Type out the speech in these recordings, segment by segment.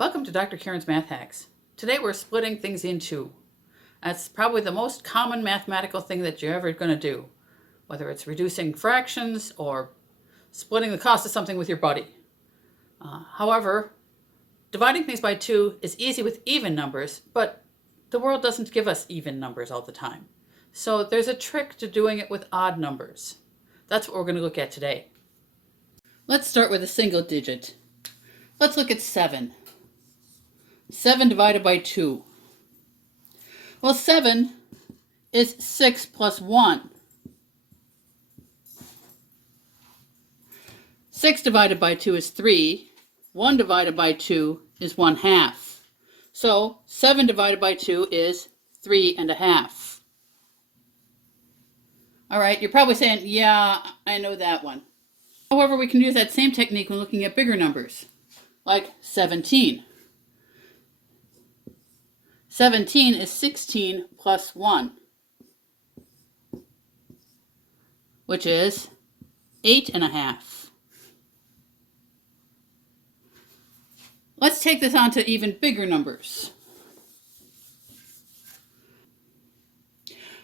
Welcome to Dr. Karen's Math Hacks. Today we're splitting things in two. That's probably the most common mathematical thing that you're ever going to do, whether it's reducing fractions or splitting the cost of something with your buddy. However, dividing things by two is easy with even numbers, but the world doesn't give us even numbers all the time. So there's a trick to doing it with odd numbers. That's what we're going to look at today. Let's start with a single digit. Let's look at 7. 7 divided by 2. Well, 7 is 6 plus 1. 6 divided by 2 is 3. 1 divided by 2 is 1/2. So 7 divided by 2 is 3.5. All right, you're probably saying, yeah, I know that one. However, we can use that same technique when looking at bigger numbers, like 17. 17 is 16 plus 1, which is 8.5. Let's take this on to even bigger numbers.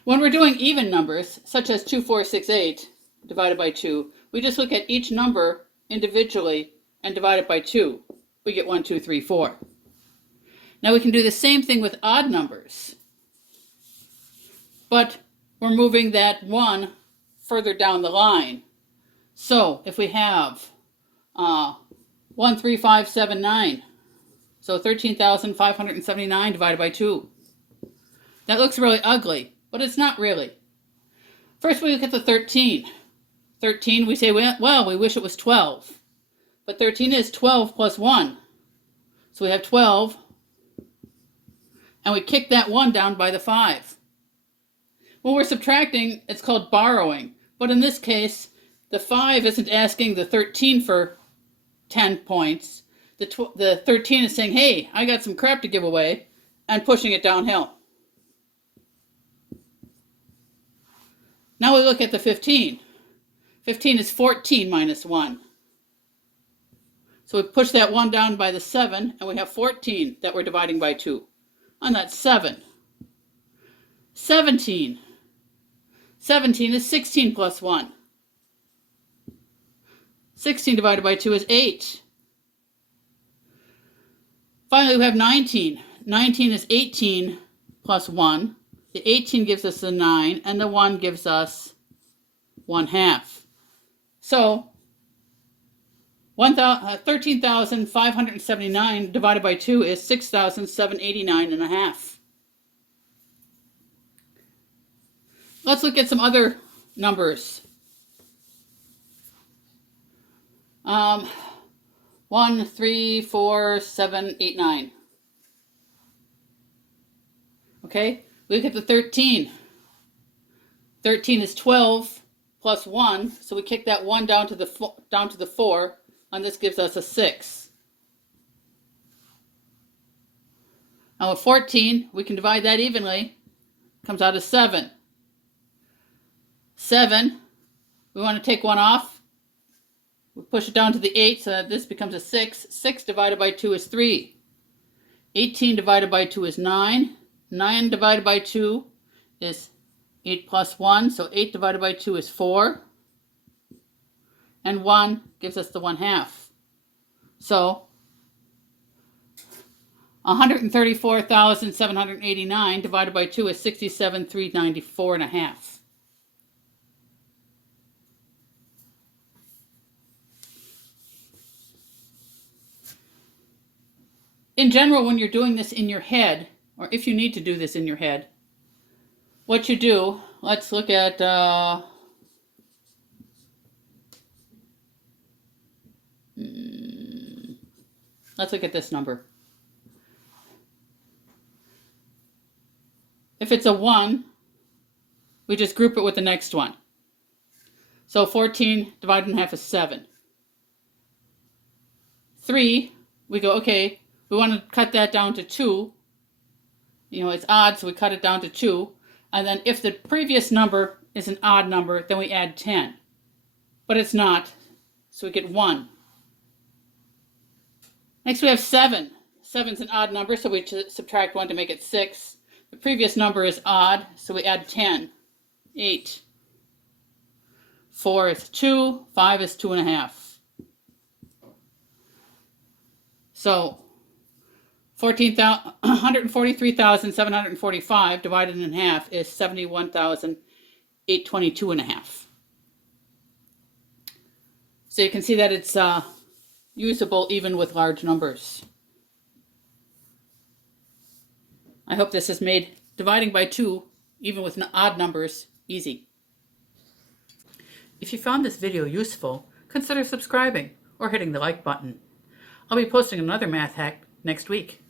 When we're doing even numbers, such as 2, 4, 6, 8 divided by 2, we just look at each number individually and divide it by 2. We get 1, 2, 3, 4. Now we can do the same thing with odd numbers, but we're moving that 1 further down the line. So if we have 13579, so 13,579 divided by 2. That looks really ugly, but it's not really. First we look at the 13. 13, we say, well, we wish it was 12. But 13 is 12 plus 1. So we have 12, and we kick that 1 down by the 5. When we're subtracting, it's called borrowing. But in this case, the 5 isn't asking the 13 for 10 points. The 13 is saying, hey, I got some crap to give away, and pushing it downhill. Now we look at the 15. 15 is 14 minus 1. So we push that 1 down by the 7, and we have 14 that we're dividing by 2. And that's 7. 17. 17 is 16 plus 1. 16 divided by 2 is 8. Finally, we have 19. 19 is 18 plus 1. The 18 gives us the 9, and the 1 gives us 1/2. So 13,579 divided by 2 is 6,789.5. Let's look at some other numbers. 1, 3, 4, 7, 8, 9. Okay, we look at the 13. 13 is 12 plus 1, so we kick that 1 down to the 4, and this gives us a 6. Now with 14, we can divide that evenly. Comes out as 7. 7, we want to take 1 off. We push it down to the 8, so that this becomes a 6. 6 divided by 2 is 3. 18 divided by 2 is 9. 9 divided by 2 is 8 plus 1, so 8 divided by 2 is 4. And 1 gives us the 1/2. So 134,789 divided by 2 is 67,394.5. In general, when you're doing this in your head, or if you need to do this in your head, what you do, let's look at let's look at this number. If it's a 1, we just group it with the next one. So 14 divided in half is 7. 3, we go, okay, we want to cut that down to 2. You know, it's odd, so we cut it down to 2. And then if the previous number is an odd number, then we add 10. But it's not, so we get 1. Next we have 7. 7's an odd number, so we subtract 1 to make it 6. The previous number is odd, so we add 10. 8. 4 is 2. 5 is 2.5. So 143,745 divided in half is 71,822.5. So you can see that it's usable even with large numbers. I hope this has made dividing by 2, even with odd numbers, easy. If you found this video useful, consider subscribing or hitting the like button. I'll be posting another math hack next week.